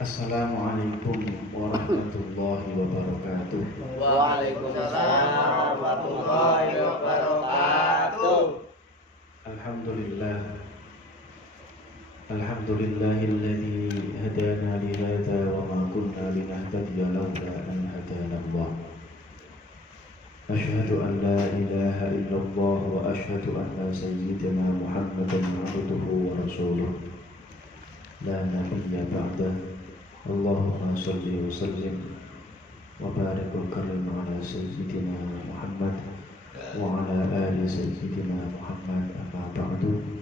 Assalamualaikum warahmatullahi wabarakatuh. Waalaikumsalam warahmatullahi wabarakatuh. Alhamdulillah. Alhamdulillahilladzi hadana li hadza wa ma kunna linahtadiya laula an hadana Allah. Asyhadu an la ilaha illallah wa asyhadu anna sayyidina Muhammadan abduhu wa rasuluh. La nabiyya ba'dah. Allahumma salli wa sallim wa barik wa karim ala sayyidina Muhammad wa ala ali sayyidina Muhammad. Amma ba'du.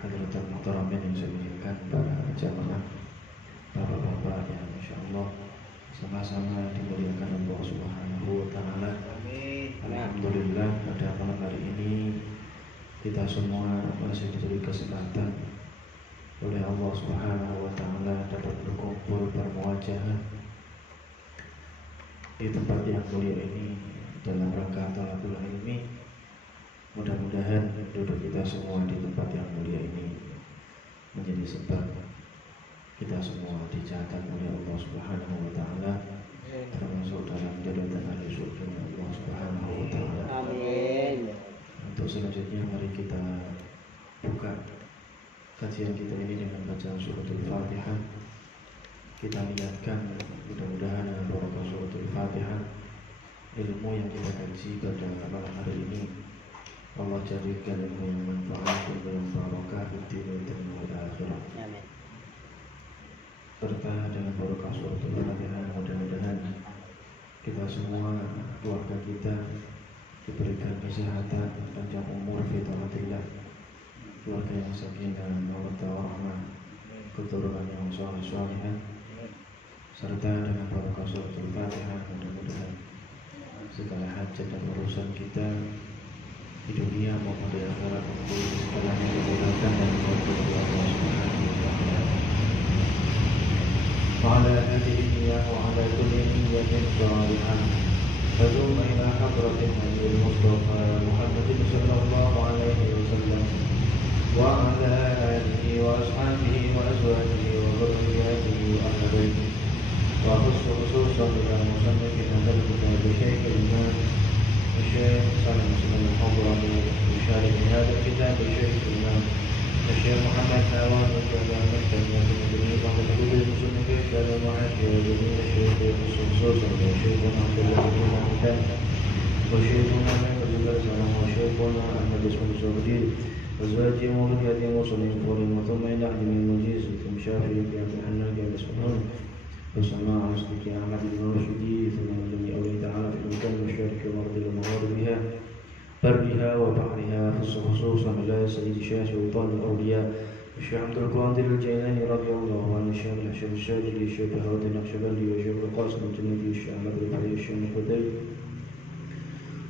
Hadirin muhtaramin yang saya muliakan, para jamaah, bapak-bapak yang insyaallah sama-sama dimuliakan Allah Subhanahu wa taala. Alhamdulillah, pada malam hari ini kita semua masih diberi kesempatan oleh Allah Subhanahu wa taala dapat berkumpul bermuajaah di tempat yang mulia ini dalam rangka thalabul ilmi. Mudah-mudahan duduk kita semua di tempat yang mulia ini menjadi sebab kita semua dicatat oleh Allah Subhanahu wa taala termasuk dalam jabatan ahli surga Allah Subhanahu wa taala. Amin. Untuk selanjutnya mari kita buka kajian kita ini dengan bacaan suratul Fatihah. Kita niatkan mudah-mudahan dengan barokah suratul Fatihah ilmu yang kita kaji pada malam hari ini Allah jadikan ilmu yang manfaat dan barokah di dunia dan akhirat. Amin. Serta dengan barokah suratul Fatihah mudah-mudahan kita semua, keluarga kita diberikan kesehatan, panjang umur, fi taatillah, keluarga yang sakinah, mawaddah warahmah, keturunan yang saleh-salehan, serta dengan barokah suratul Fatihah mudah-mudahan segala hajat dan urusan kita di dunia maupun di akhirat segalanya dimudahkan dan dimudahkan Allah Subhanahu wa taala. Wa ala hadhihi wa ala kulli niyyatin salihah. Fadum ila hadratin Nabiul Mustafa Muhammadin sallallahu alaihi wasallam wa ala alihi wa ashabihi wa azwajihi wa dhurriyyatihi wa ahli baitihi wa khususan ila musannifin hadal kitab Syekh Imam Syekh Salim Muslim al-Hadrami musyarih hadal kitab Syekh Imam Syekh Muhammad Nawaz al-Jami al-Mustaqim al-Mudini wa al-Hudud al-Musannif Syekh al-Mu'afi wa jami'ah Syekh khususan ila Syekh Abdullah bin Hamdan wa Syekh Muhammad Abdullah Salam wa Syekh Ahmad Ismail Zawdin وزواجي وولد يتيم وصليم فوري وثم إلى عدم المجيز ثم شافي في عبد الحنان كان اسمه وسماع مصدق أحمد بن رشدي ثم من أولي تعالى في المكان والشارك والأرض ومغاربها برها وبحرها خصوصا على سيد شاه سلطان الأولياء الشيخ عبد القادر الجيلاني رضي الله عنه الشيخ الحسن الشاذلي الشيخ هادي النقشبندي والشيخ القاسم الجندي الشيخ أحمد بن علي الشيخ الخديوي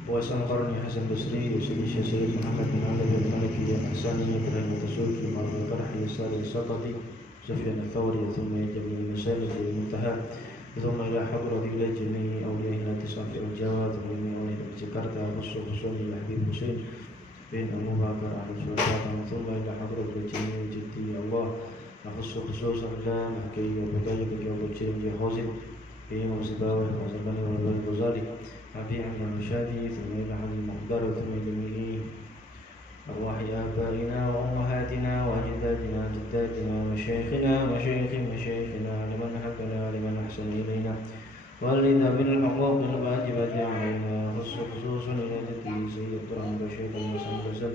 واسم قرني حسن بصري وسيد الشيخ سيد محمد بن علي بن المالكي الحساني إبراهيم الدسوقي معروف القرحي الصالح السقطي سفيان الثوري ثم جميع المسائل المنتهى ثم إلى حضرة إلى جميع أولياء التي صافي الجواد وجميع أولياء جاكرتا خصوصا إلى حبيب حسين بن أبو بكر على سلطان ثم إلى حضرة جميع جدي الله خصوصا إلى مكي وبداية بك وبشير جهازم في مصداوي وزباني والبن الغزالي أبي عن المشادي ثم إلى حضرة المقدار ثم جميع أرواح آبائنا وأمهاتنا وأجدادنا وجداتنا ومشايخنا ومشايخ مشايخنا لمن هكذا لمن أحسن إلينا ولذوي الحقوق الواجبة علينا خصوصا إلى جدي سيد الطرام بشير المسلم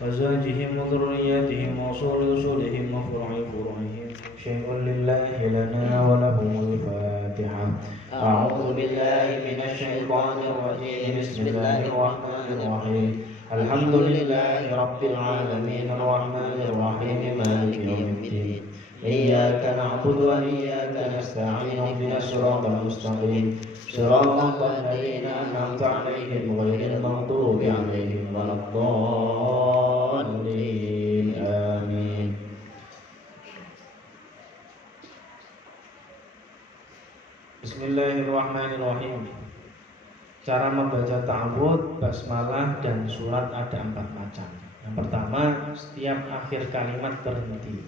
وأزواجهم وذرياتهم وأصول أصولهم وفروع فروعهم شيء لله لنا ولهم الفاتحة. أعوذ بالله من الشيطان الرجيم. بسم الله الرحمن الرحيم. الحمد لله رب العالمين الرحمن الرحيم مالك يوم الدين إياك نعبد وإياك نستعين اهدنا الصراط المستقيم صراط الذين أنعمت عليهم غير المغضوب عليهم ولا الضالين آمين. Bismillahirrahmanirrahim. Cara membaca ta'awudz, basmalah, dan surat ada 4 macam. Yang pertama, setiap akhir kalimat berhenti.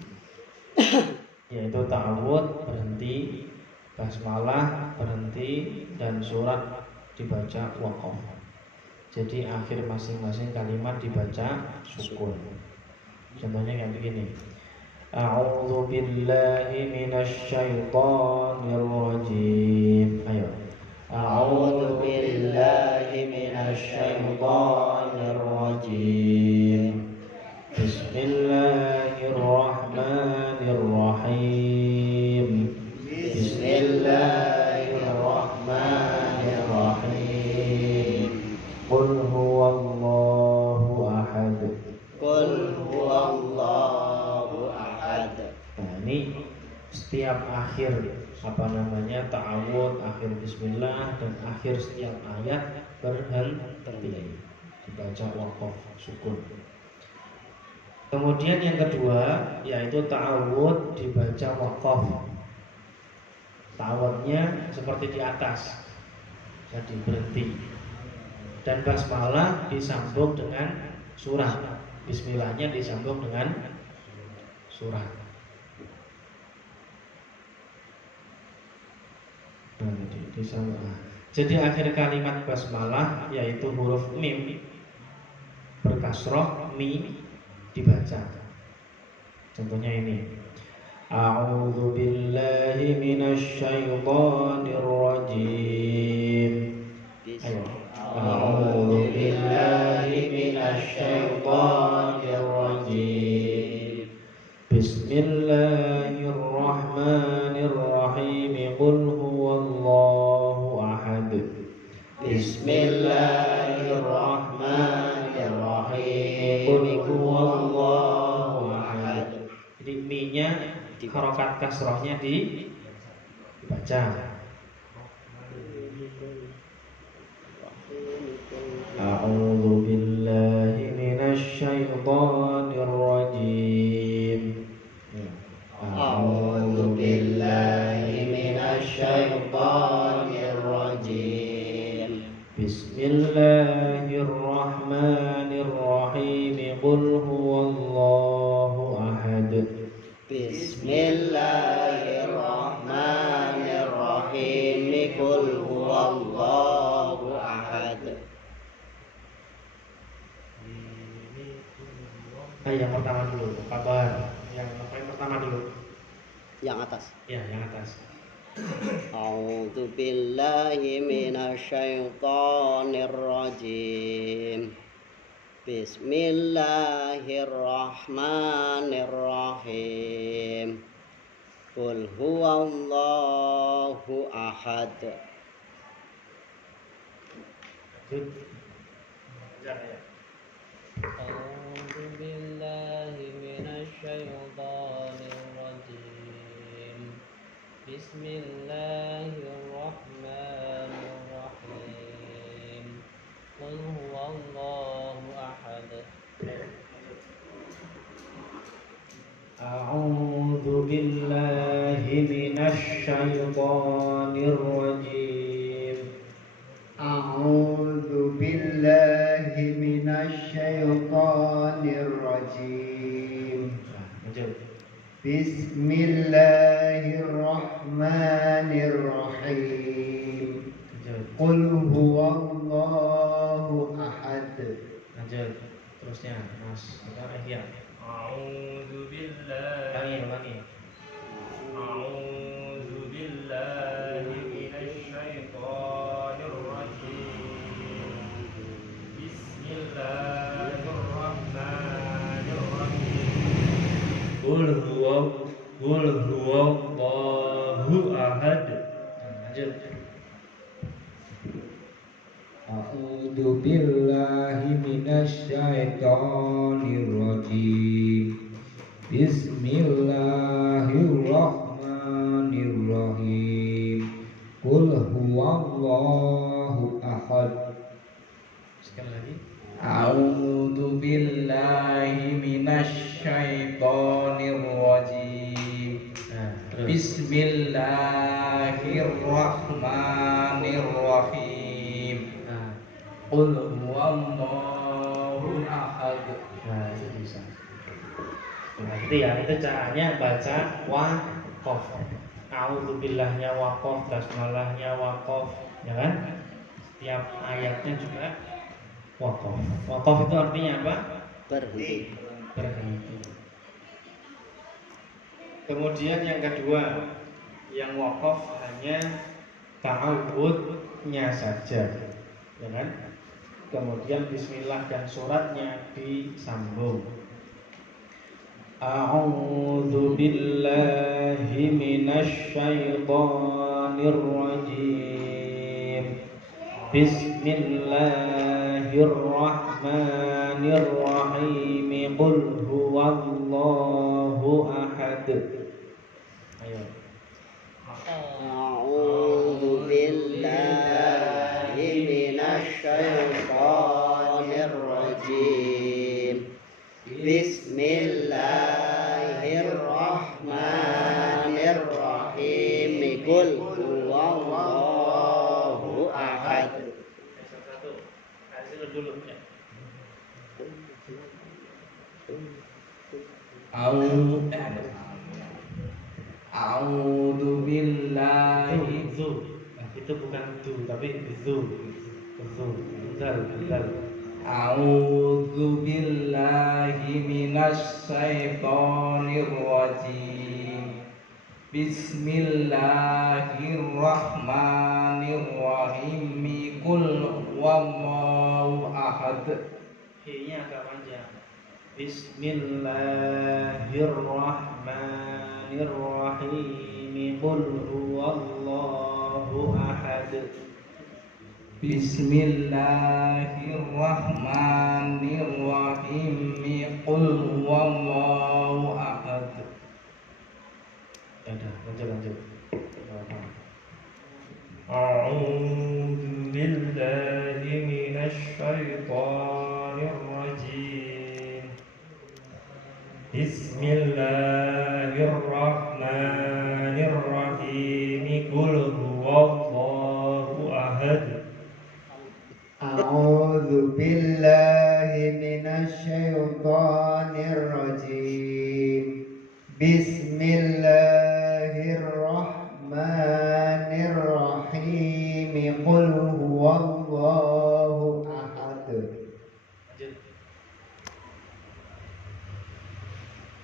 yaitu ta'awudz berhenti, basmalah berhenti, dan surat dibaca waqaf. Jadi akhir masing-masing kalimat dibaca sukun. Contohnya kayak begini. A'udzu billahi minasy syaithanir rajim. Ayo. A'udzu billahi minasy syaithanir rajim. Bismillahirrahmanirrahim. Bismillahirrahmanirrahim. Qul huwallahu ahad. Qul huwallahu ahad. Nah, ini setiap akhir ta'awudz, akhir bismillah, dan akhir setiap ayat berhenti dibaca waqaf sukun. Kemudian yang kedua yaitu ta'awudz dibaca waqaf. Ta'awudznya seperti di atas, jadi berhenti. Dan basmalah disambung dengan surah. Bismillahnya disambung dengan surah. Jadi akhir kalimat basmalah yaitu huruf mim berkasroh mi dibaca. Contohnya ini. A'udzu billahi minasy syaithanir rajim. Ayo. A'udzu billahi minasy syaithanir rajim. Bismillahirrahmanirrahim. Qul huwallahu ahad. Bismillahirrahmanirrahim. Qul huwallahu ahad. Jadi mi-nya harokat kasrohnya dibaca. A'udzu billahi minasy syaithanir rajim. A'udzu billahi minasy syaithanir rajim. Bismillahirrahmanirrahim. Qul huwallahu ahad. Bismillahirrahmanirrahim. Qul huwallahu ahad. Yang pertama dulu, kabar. Yang pertama dulu. Yang atas. Ya, yang atas. A'udzu billahi minasy syaithanir rajim. Bismillahirrahmanirrahim. Qul huwallahu ahad. A'udzu billahi minasy syaithanir rajim. Bismillahirrahmanirrahim. Qul huwallahu ahad. A'udzu billahi minasy syaithanir rajim. A'udzu billahi minasy syaithanir rajim. Bismillahirrahmanirrahim. Qul huwallahu ahad. Lanjut. Terusnya, Mas. Ya. A'udzu billahi A'udzu billahi minasy syaithanir rajim. Bismillahirrahmanirrahim. Qul huwallahu ahad. Lanjut. A'udzu billahi minasy syaithanir rajim. Bismillahirrahmanirrahim. Qul huwallahu ahad. Sekali lagi. A'udzu billahi minasy syaithanir rajim. Terus. Bismillahirrahmanirrahim. Qul huwallahu ahad. Nah, itu bisa. Nah, itu ya, itu caranya baca qaf. A'udzubillahnya waqaf, basmalahnya waqaf, ya kan? Setiap ayatnya juga waqaf. Waqaf itu artinya apa? Berhenti. Berhenti. Kemudian yang kedua, yang waqaf hanya ta'awudnya saja, ya kan? Kemudian bismillah dan suratnya disambung. A'udzu billahi minasy syaithanir rajim. Bismillahirrahmanirrahim. Qul huwallahu ahad. Ayo. A'udzu billahi minasy syaithanir rajim. Bismillahirrahmanirrahim. Qul huwallahu ahad. Satu. Hasil dulu ya. A'udzu billahi. Zu. Itu bukan du tapi zu. Zu. Zal. A'udzu billahi minasy syaithanir rajim. Bismillahirrahmanirrahim. Qul huwallahu ahad. H-nya agak panjang. Bismillahirrahmanirrahim. Qul huwallahu ahad. Bismillahirrahmanirrahim. Qul huwallahu ahad. Ya udah, lanjut. A'udzu billahi minasy syaithanir rajim. Bismillahirrahmanirrahim. Qul huwallahu ahad. A'udzu billahi minasy syaithanir rajim. Bismillahirrahmanirrahim. Qul huwallahu ahad.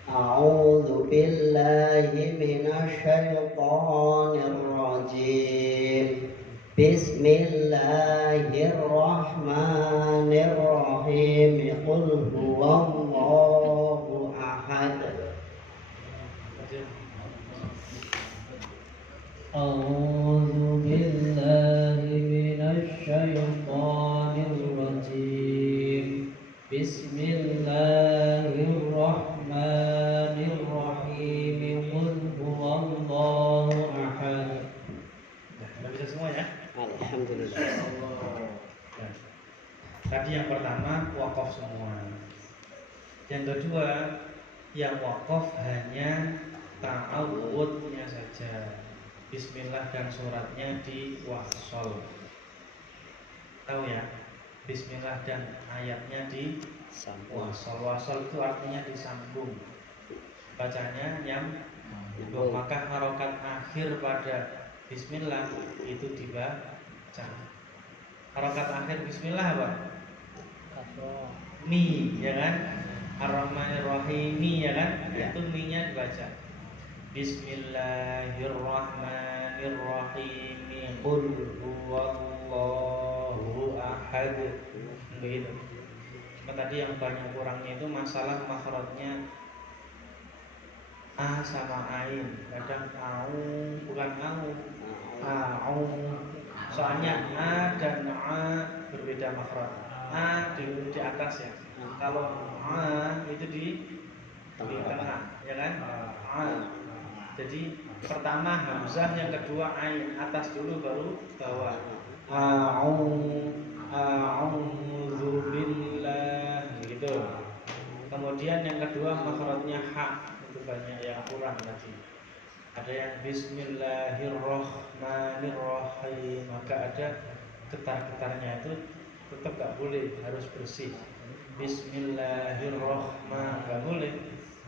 A'udzu billahi minasy syaithanir rajim. Bismillahirrahmanirrahim. Qul huwallahu ahad. A'udzu billahi minasy syaithanir rajim. Bismillahirrahmanirrahim. Qul huwallahu ahad. Udah bisa semua ya? Alhamdulillah. Ya. Tadi yang pertama waqaf semua. Yang kedua yang waqaf hanya ta'awudnya saja. Bismillah dan suratnya di wasol. Tahu ya? Bismillah dan ayatnya di wasol. Wasol itu artinya disambung. Bacanya nyambung. Maka harokat akhir pada Bismillah itu dibaca. Harokat akhir Bismillah apa? Mi, ya kan? Ar-Rahmanir-Rahim, ya kan? Itu mi-nya dibaca. Bismillahirrahmanirrahim. Qul huwallahu ahad. Begitu. Cuma tadi yang banyak kurangnya itu masalah makhrajnya a sama ain. Kadang au bukan au. Soalnya a dan a berbeda makhraj. A di atas ya. Kalau a itu di tengah, ya kan? A. Jadi pertama hamzah, yang kedua ain, atas dulu baru bawah. A'udzu billah gitu. Kemudian yang kedua makhrajnya ha, itu banyak yang kurang tadi. Ada yang bismillahirrahmanirrahim, maka ada getar-getarnya itu tetap gak boleh, harus bersih. Bismillahirrahmanirrahim gak boleh,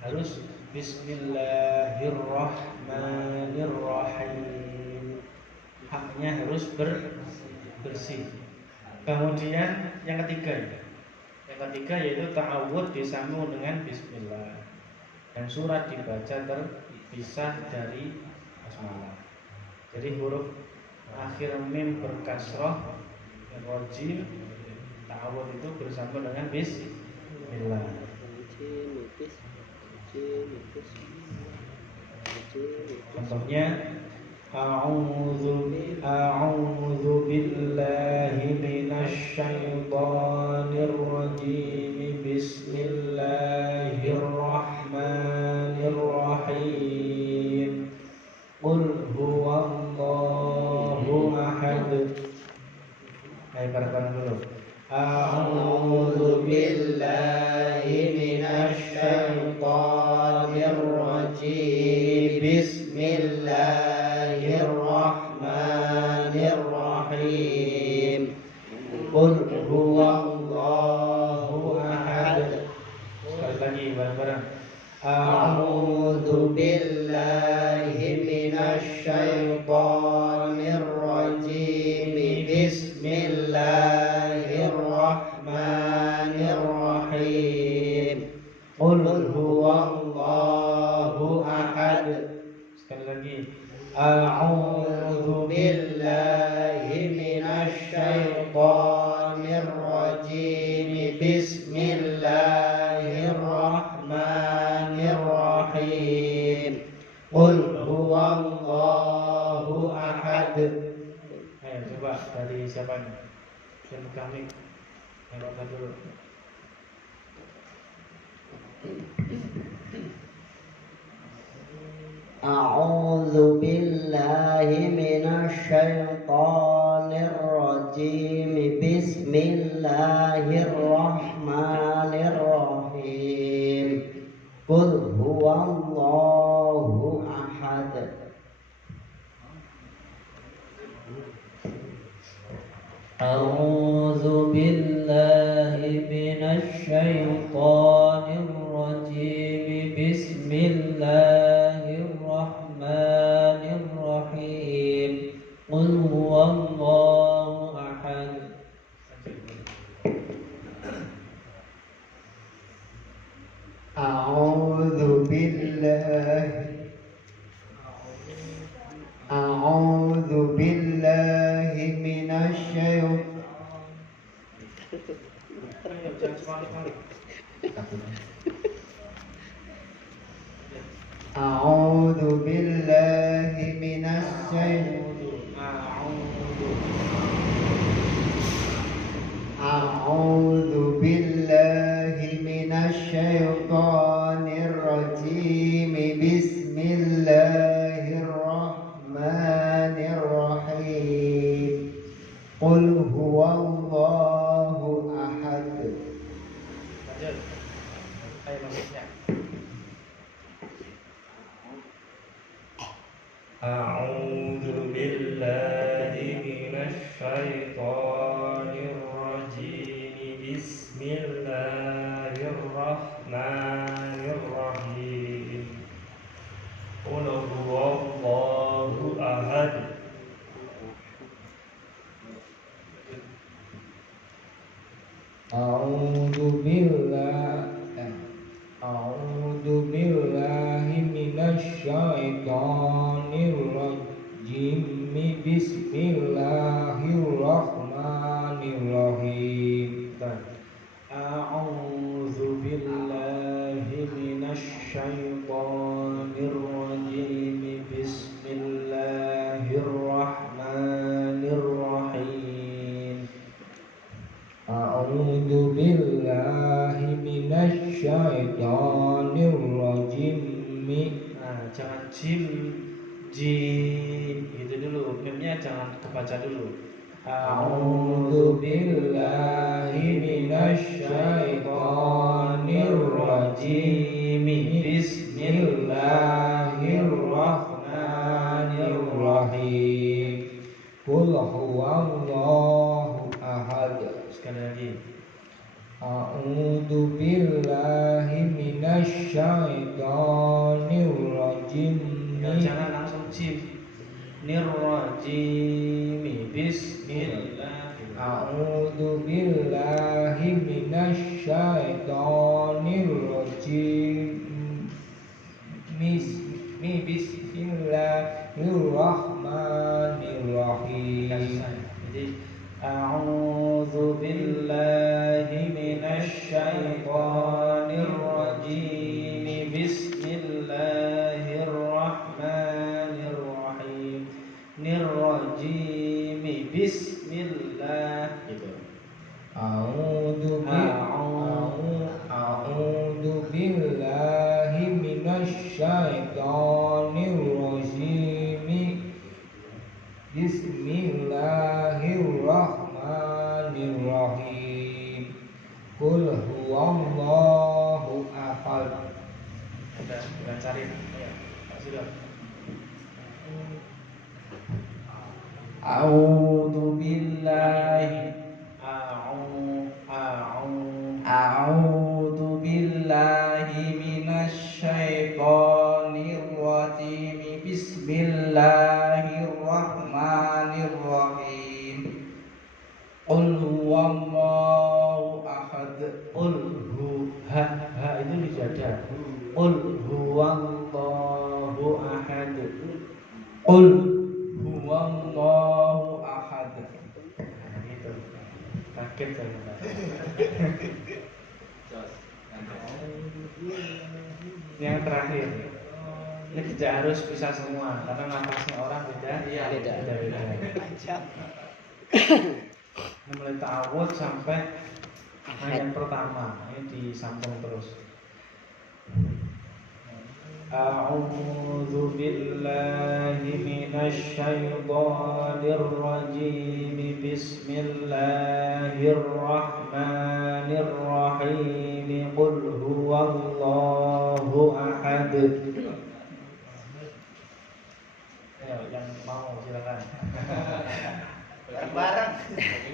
harus Bismillahirrahmanirrahim. Haknya harus bersih. Kemudian yang ketiga yaitu ta'awud disambung dengan bismillah. Dan surat dibaca terpisah dari basmalah. Jadi huruf akhir mim berkasrah rajim, ta'awud itu bersambung dengan bismillah. Contohnya A'udzu billahi minasy syaithanir rajim. Bismillahirrahmanirrahim. Qul huwallahu ahad. Ayo bareng-bareng dulu. A'udzu billahi minasy syaithanir rajim. Bismillahirrahmanirrahim. Qul huwallahu ahad. Sekali lagi bareng-bareng. A'udzu billahi minasy syaithanir rajim. Bismillahirrahmanirrahim. Qul huwallahu ahad. Sekali lagi. A'udzu billahi minasy syaithanir rajim. Bismillahirrahmanirrahim. Qul huwallahu ahad. Ayo coba dari siapa nih? Yang pegang mic. Yang pegang dulu. A'udzu billahi minasy syaithanir rajim. Bismillahirrahmanirrahim. Qul huwallahu ahad. A'udzu billahi minasy syaithanir rajim. Bismillahirrahmanirrahim. Qul huwallahu ahad. A'udzu billahi minasy syaithanir A'udzu billahi minasy syaithanir A'udzu billahi minasy syaithanir rajim. Bismillahirrahmanirrahim. Qul huwallahu ahad. Lanjut. Ayo maksudnya. A'udzu billahi minasy syaithanir rajim. Bismillahirrahmanirrahim. Qul huwallahu ahad. A'udzu billahi minasy syaithanir rajim. Bismillahirrahmanirrahim. A'udzu billahi minasy syaithanir rajim. Bismillahirrahmanirrahim. A'udzu billahi minasy syaithanir rajim. Nah, jangan jim itu dulu. Mimnya jangan kebaca dulu. A'udzu billahi minasy syaithanir rajim. Bismillahirrahmanirrahim. Qul huwallahu ahad. Sekali lagi. A'udzu billahi minasyaitonir rajim. Ya, jangan langsung jim. Nirrajimi bismillah. A'udzu billahi minasyaitonir rajim. Bismillahirrahmanirrahim. Jadi a'udzu billahi minasyaitonir rajim. Bismillahirrahmanirrahim. Nirrajim bismillah gitu. A'udzu billahi minasyaitonir rajim. Bismillahirrahmanirrahim. Qul huwallahu ahad. Udah cari. Ya, sudah. A'udzu billahi A'udzu billahi minasyaitonir rajim. Bismillahirrahmanirrahim. Qul huwallahu ahad. Qul hu ha itu dijaga. Qul huwallahu ahad. Qul huwallahu ahad. Nah, gitu. Kaget saya. Yang terakhir, ini tidak harus bisa semua karena nafasnya orang beda. Beda. Ini mulai ta'awud sampai ayat pertama, ini disambung terus. A'udzu billahi minasyaitonir rajim. Bismillahirrahmanirrahim. Qul huwallahu ahad. Ayo yang mau silakan. Bareng-bareng.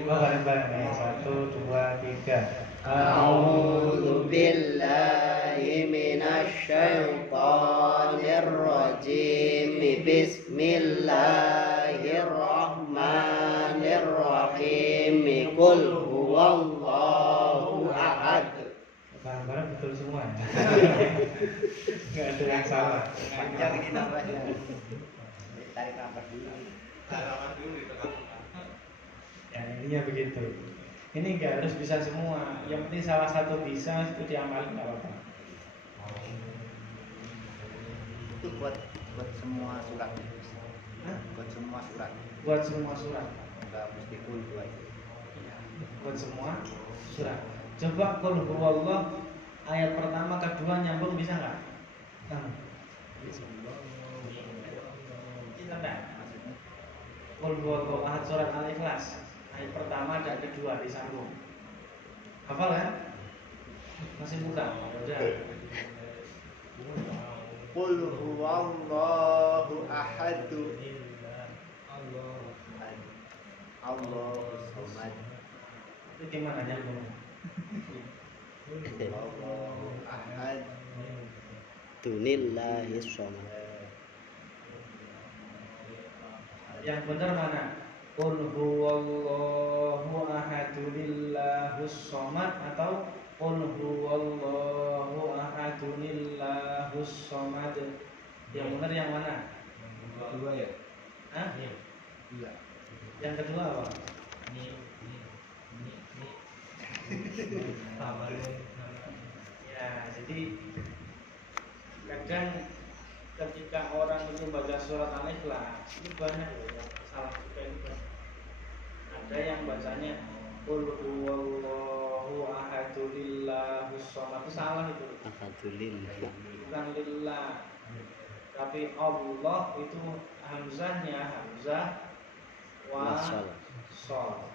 Bareng-bareng ya. 1, 2, 3. A'udzu billahi minasyaitonir rajim. Bismillahirrahmanirrahim. Qul huwallahu ahad. Bareng-bareng betul semua. Enggak ada yang salah. Panjang ini namanya. Tarik nafas dulu. Ya intinya begitu. Ini nggak harus bisa semua. Yang penting salah satu bisa itu diamalin nggak apa-apa. Itu buat semua surat. Buat semua surat. Buat semua surat. Enggak mesti full buat. Buat semua surat. Coba qul huwallah ayat pertama kedua nyambung bisa nggak? Bisa nggak? Qul huwallahu ahad surat Al-Ikhlas ayat pertama dan kedua disambung. Hafal kan? Masih buka? Udah. Qul huwallahu ahad. Allahus samad. Itu gimana nyambung? Allahu ahad. Dunillahis shamad. Yang benar mana? Qul huwallahu ahadu lillahus shamad atau qul huwallahu ahadu lillahus shamad. Yang benar yang mana? Kedua ya? Hah? Iya. Yang kedua apa? Ya, jadi kadang ketika orang itu baca surat Al-Ikhlas itu banyak yang salah juga itu. Ada yang bacanya qul huwallahu ahadu lillahus shamad, itu salah itu. Alhamdulillah. Bukan lillah. Tapi Allah itu hamzahnya hamzah Wasol. sol.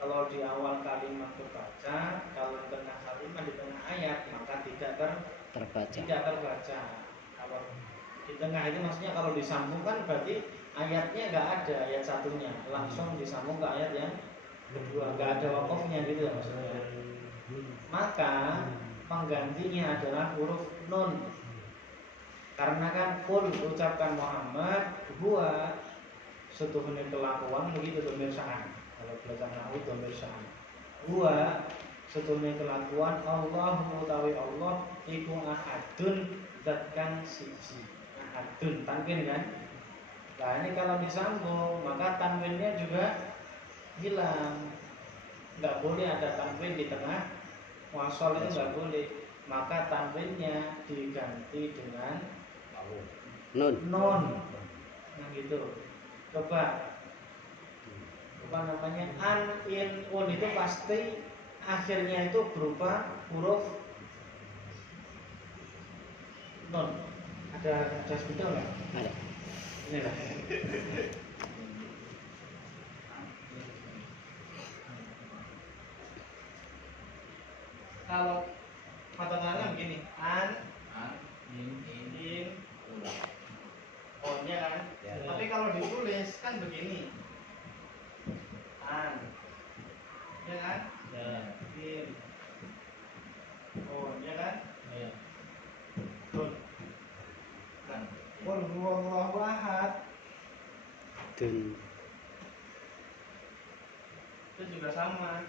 Kalau di awal kalimat terbaca, kalau di tengah kalimat di tengah ayat maka tidak terbaca. Kalau di tengah itu maksudnya kalau disambungkan berarti ayatnya nggak ada ayat satunya, langsung disambung ke ayat yang kedua, nggak ada wakofnya gitu ya maksudnya. Maka penggantinya adalah huruf nun. Karena kan kul ucapkan Muhammad, huwa setuhune kelakuan begitu domir sya'an. Kalau belajar nahwu domir sya'an. Huwa setuhune kelakuan Allah utawi Allah iku ahadun zat kang siji. Ahadun tanwin kan? Nah ini kalau disambung maka tanwinnya juga hilang. Nggak boleh ada tanwin di tengah wasol, itu nggak boleh. Maka tanwinnya diganti dengan Nun. non. Nah gitu. Coba apa namanya, an, in, un itu pasti akhirnya itu berupa huruf non. Ada spidol nggak? Ada. Ini lah. Kalau patokannya begini, an, in, on-nya kan. Ya. Tapi kalau ditulis kan begini, an, ya kan, in, on-nya kan, dun. Kan, qul huwallahu ahad Dun. itu juga sama.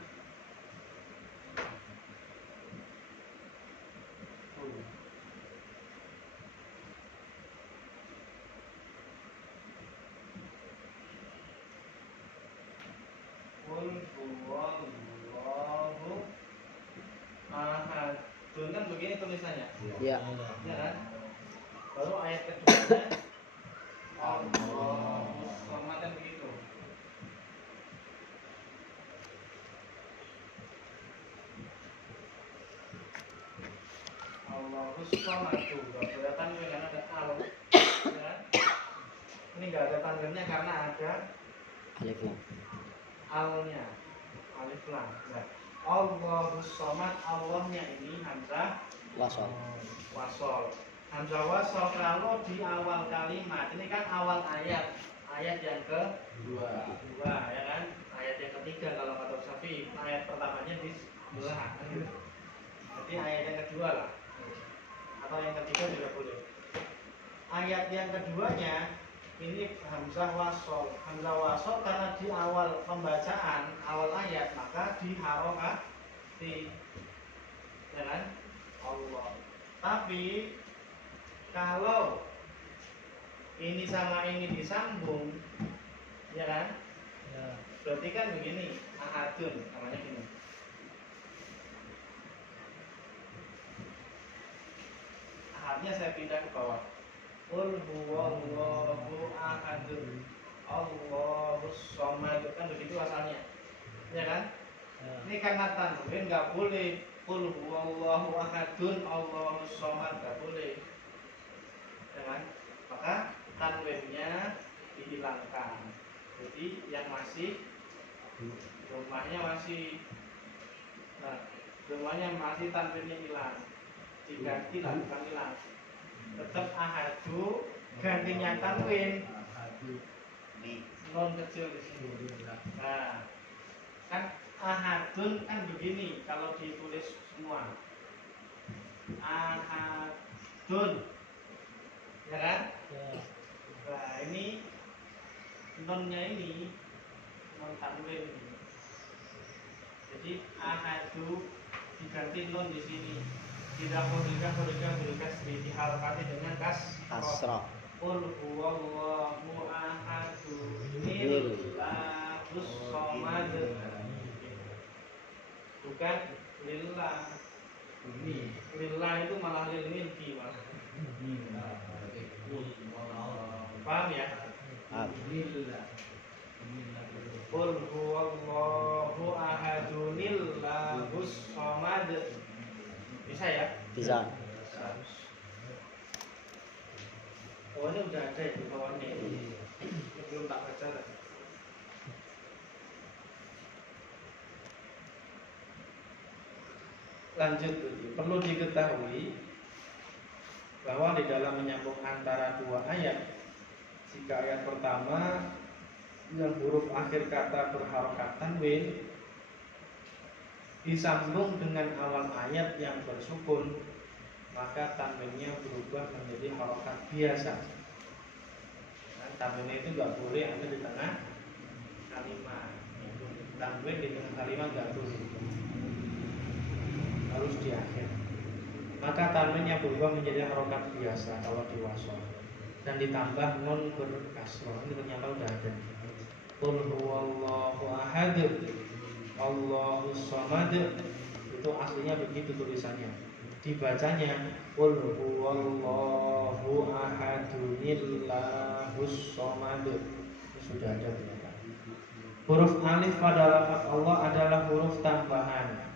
Qul huwallahu ahad. Dun kan begini tulisannya. Ya. Ya kan? Baru ayat kedua Allahus Samad kan begitu. Allahus Samad tuh gak boleh tanwin karena ada al. Ya. Ini gak ada tanwinnya karena ada Alif lam. alnya, alif lam. Nah, Allahus Samad, Allahnya ini hamzah Wasol. wasol. Hamzah wasol kalau di awal kalimat, ini kan awal ayat yang kedua ya kan, ayat yang ketiga kalau kata Syafi'i, ayat pertamanya di sebelah, jadi ayat yang kedua lah, atau yang ketiga juga boleh. Ayat yang keduanya ini hamzah wasol karena di awal pembacaan awal ayat maka diharokati, ya kan, Allah. Tapi kalau ini sama ini disambung, ya kan? Berarti kan begini, ahadun namanya gini. Ahadnya saya pindah ke bawah. Qul huwallahu ahadun Allahus samad, kan begitu asalnya, ya kan? Ini karena tanwin nggak boleh. Qul huwallahu ahadun Allahus samad nggak boleh. Ya kan? Maka tanwinnya dihilangkan. Jadi yang masih rumahnya masih, nah, rumahnya masih tanwinnya hilang. Diganti lah, bukan hilang. Tetap ahadu, gantinya tanwin. Non kecil di sini. Nah, kan ahadun kan begini kalau ditulis semua. Ahadun. Ya kan? Nah ini nonnya ini non tanwin. Jadi ahadu diganti non di sini. Tidak berikan diharapkan dengan Kasrah. Qul huwallahu ahadun illahus samad. Bukan lillah. Lillah itu malah lil milki malah. Paham ya? Qul huwallahu ahadun illahus samad. Bisa ya? Bisa. Oh ini udah ada di bawahnya ini. Belum tak baca tadi. Lanjut, perlu diketahui bahwa di dalam menyambung antara dua ayat, jika ayat pertama yang huruf akhir kata berharokat tanwin, disambung dengan awal ayat yang bersukun, maka tanwinnya berubah menjadi harokat biasa. Nah, tanwinnya itu nggak boleh ada di tengah kalimat. Tanwin di tengah kalimat nggak boleh, harus di akhir. Maka tanwinnya berubah menjadi harokat biasa kalau di wasol, dan ditambah nun berkasroh. Ini ternyata udah ada. Qul huwallahu ahad, Allahus samad. Itu aslinya begitu tulisannya. Dibacanya Qul huwallahu ahadunillahus samad. Sudah ada ternyata. Huruf alif pada lafaz Allah adalah huruf tambahan.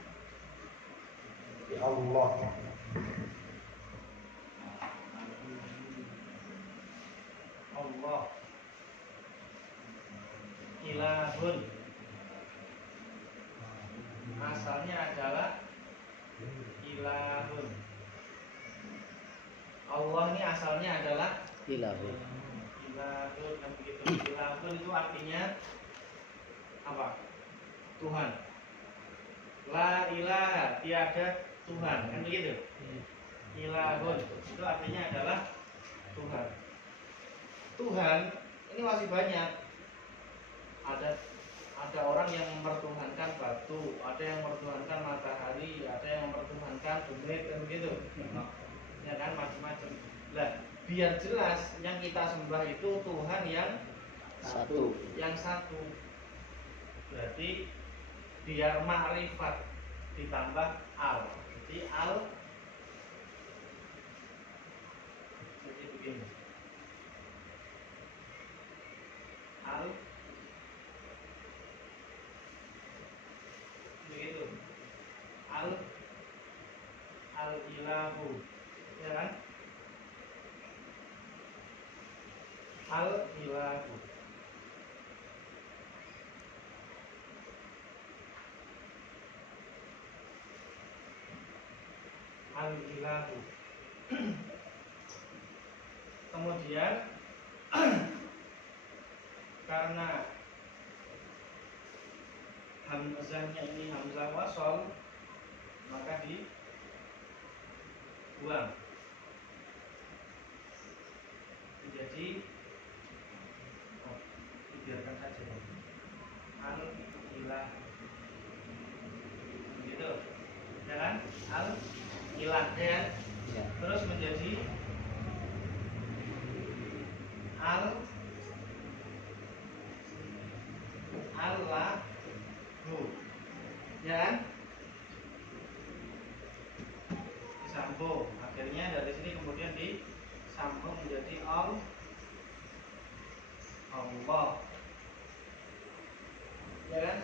Di Allah. Allah. Ilahun. Asalnya adalah ilahun. Allah ini asalnya adalah ilahun. ilahun, kan begitu. Ilahun itu artinya apa? Tuhan. La ilaha, tiada Tuhan, kan begitu. Ilahun itu artinya adalah Tuhan. Tuhan ini masih banyak. Ada orang yang mempertuhankan batu, ada yang mempertuhankan matahari, ada yang mempertuhankan bumi, kan begitu. Ya kan, macam-macam. Lah, biar jelas yang kita sembah itu Tuhan yang Satu. Yang satu. Berarti biar ma'rifat ditambah al. Jadi al jadi begini. Al begitu. Al ilahu, ya kan? Al ilahu. Al ilahu. Kemudian karena hamzahnya ini hamzah wasol, maka dibuang jadi dibiarkan saja al ilah, gitu ya kan? Al ilah ya. Terus menjadi Allahu, ya kan? Disambung, akhirnya dari sini kemudian disambung menjadi Allah, ya kan?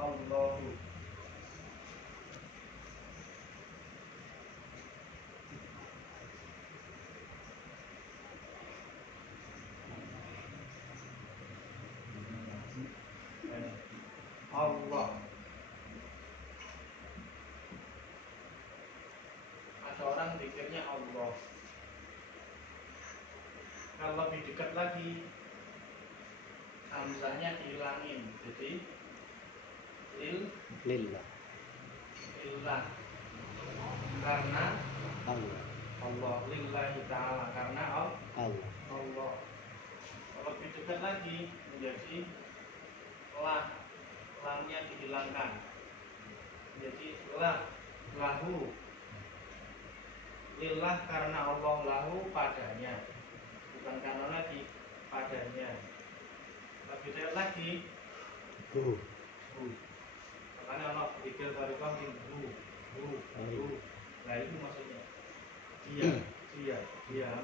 Allahu. Allah. Ada orang pikirnya Allah. Kalau lebih dekat lagi, hamzahnya dihilangin, jadi Lillah. lillah, karena Allah. Allah, lillahi ta'ala, karena Allah. Allah. Kalau lebih dekat lagi menjadi lah, lamnya dihilangkan, jadi lahu, lillah karena Allah, lahu padanya, bukan karena lagi, padanya. Lebih dekat lagi hu. Makanya Allah pikir dari kami hu. Nah itu maksudnya dia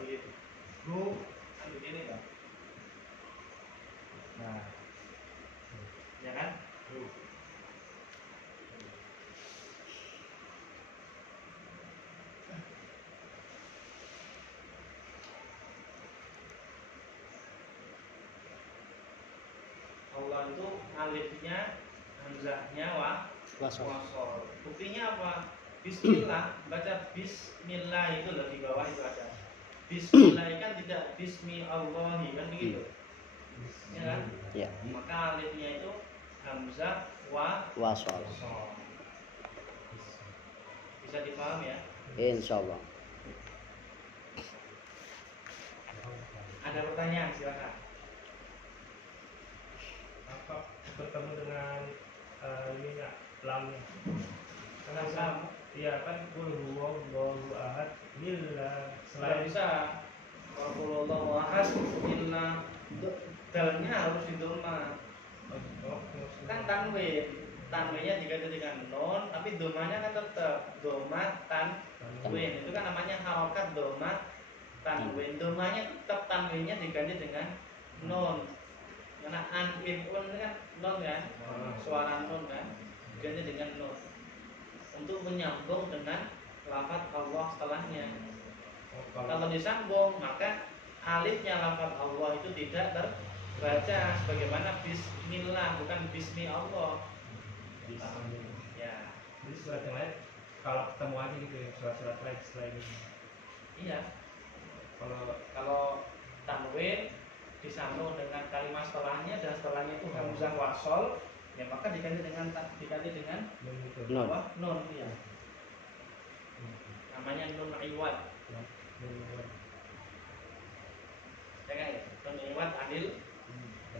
begitu. Hu kan begini kan. Nah, ya kan? Hu. Allah itu alifnya, hamzahnya wasol. Buktinya apa? Bismillah, baca bismillah itu loh, di bawah itu ada. Bismillah kan tidak bismi Allahi, kan begitu. Ya kan? Ya. Maka alifnya itu hamzah wasol. wasol. Bisa dipahami ya? Insya Allah. Ada pertanyaan silakan. Apa bertemu dengan ini nggak lamnya? Karena Lam. iya kan qul huwallahu ahad lillah Nggak selain bisa. Kalau Allah ahad illa dalnya harus didoma. Kan tanwinnya diganti dengan non, tapi domanya kan tetap doma tanwin. Itu kan namanya harokat doma tanwin. Domanya tetap, tanwinnya diganti dengan non. Karena anwin un kan non kan, suara non kan, diganti dengan non untuk menyambung dengan lafaz Allah setelahnya. Kalau disambung maka alifnya lafaz Allah itu tidak terbaca sebagaimana bismillah, bukan bismi Allah. Ya, jadi surat yang lain kalau ketemu aja gitu ya, surat-surat lain selain ini. iya. Kalau Kalau tanwin disambung dengan kalimat setelahnya dan setelahnya itu hamzah wasol, ya maka diganti dengan begitu Non. apa? Nun, iya. Namanya nun iwad. Ya kan? Nun iwad adil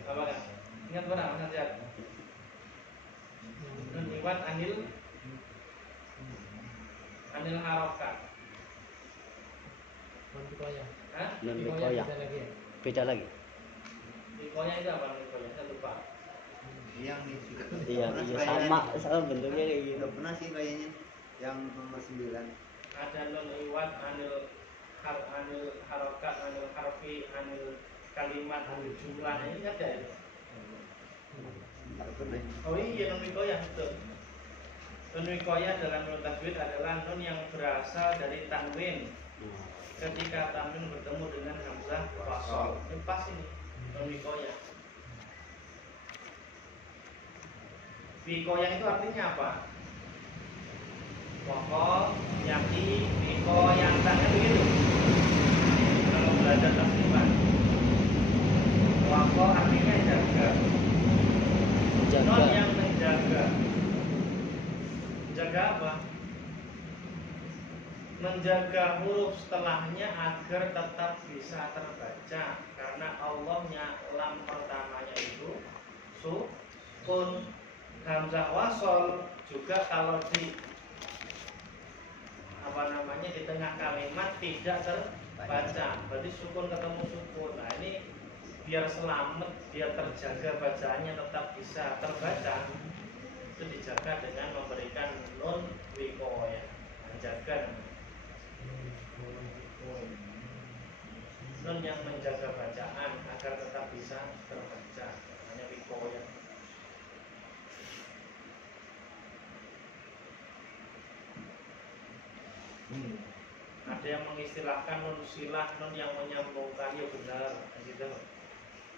apa kan? Ingat benar Mas Azhar? Nun iwad anil harokat. Hah? Non wikoya. Beda lagi. Ikonya itu apa? Ikonya saya lupa. Yang itu Iya, sama bentuknya kayak gitu. Udah pernah sih kayaknya yang nomor 9. Ada nun iwad anil harokat, anil harfi, anil kalimat, anil jumlah. Ini ada ya? Nggak pernah. Oh iya, nun wikoya betul. Nun wikoya dalam menurut tajwid adalah nun yang berasal dari tanwin. Ketika tanwin bertemu dengan hamzah wasol, ini pas ini nun wikoya. Wikoya itu artinya apa? Wako, yaki, wiko, yang tanya begitu. Kalau belajar tasrifan, wako artinya jaga. Non yang menjaga. Menjaga apa? Menjaga huruf setelahnya agar tetap bisa terbaca, karena Allahnya lam pertamanya itu sukun. Hamzah wasol juga kalau di di tengah kalimat tidak terbaca, berarti sukun ketemu sukun. Nah ini biar selamat, biar terjaga bacaannya tetap bisa terbaca, itu dijaga dengan memberikan nun wikoya, menjaga nun yang menjaga bacaan agar tetap bisa terbaca, namanya wikoya. Ada yang mengistilahkan nun silah, nun yang menyambungkan, ya benar, gitu.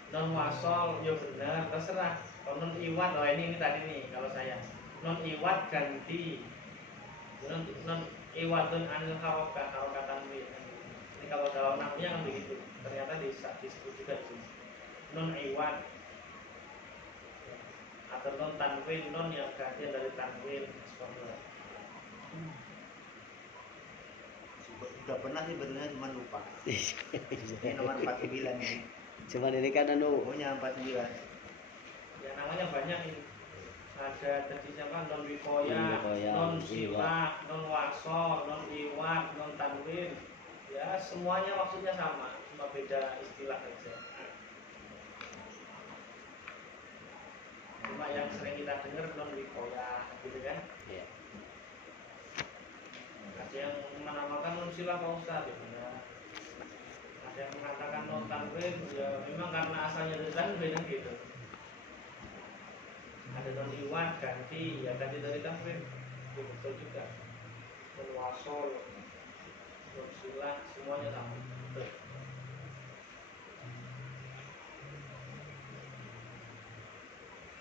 Non wasol, ya benar, terserah. Kalau non iwat, oh ini tadi nih, kalau saya non iwat ganti non iwatun anil harokatan wi. Ini kalau dalam namanya kan begitu. Ternyata disebut juga di sini. Non iwat atau non tanwin, non yang gantian dari tanwin seperti itu. Udah pernah sih betulnya cuma lupa. Ini nomor 49 ini. Cuman ini kan Pokoknya 49. Ya namanya banyak ini. Ada tadi siapa? Non wikoya, Non wikoya, non sila, non waso, non iwat, non tanwin. Ya semuanya maksudnya sama, cuma beda istilah saja. Cuma yang sering kita dengar non wikoya, gitu kan? Iya. Ada yang menamakan non sila Pak Ustaz, ya benar. Ada yang mengatakan non tanwin, ya memang karena asalnya dari tanwin gitu. Ada non iwan ganti, ya ganti dari tanwin, ya betul juga. Non wasol, non sila, semuanya sama. Betul.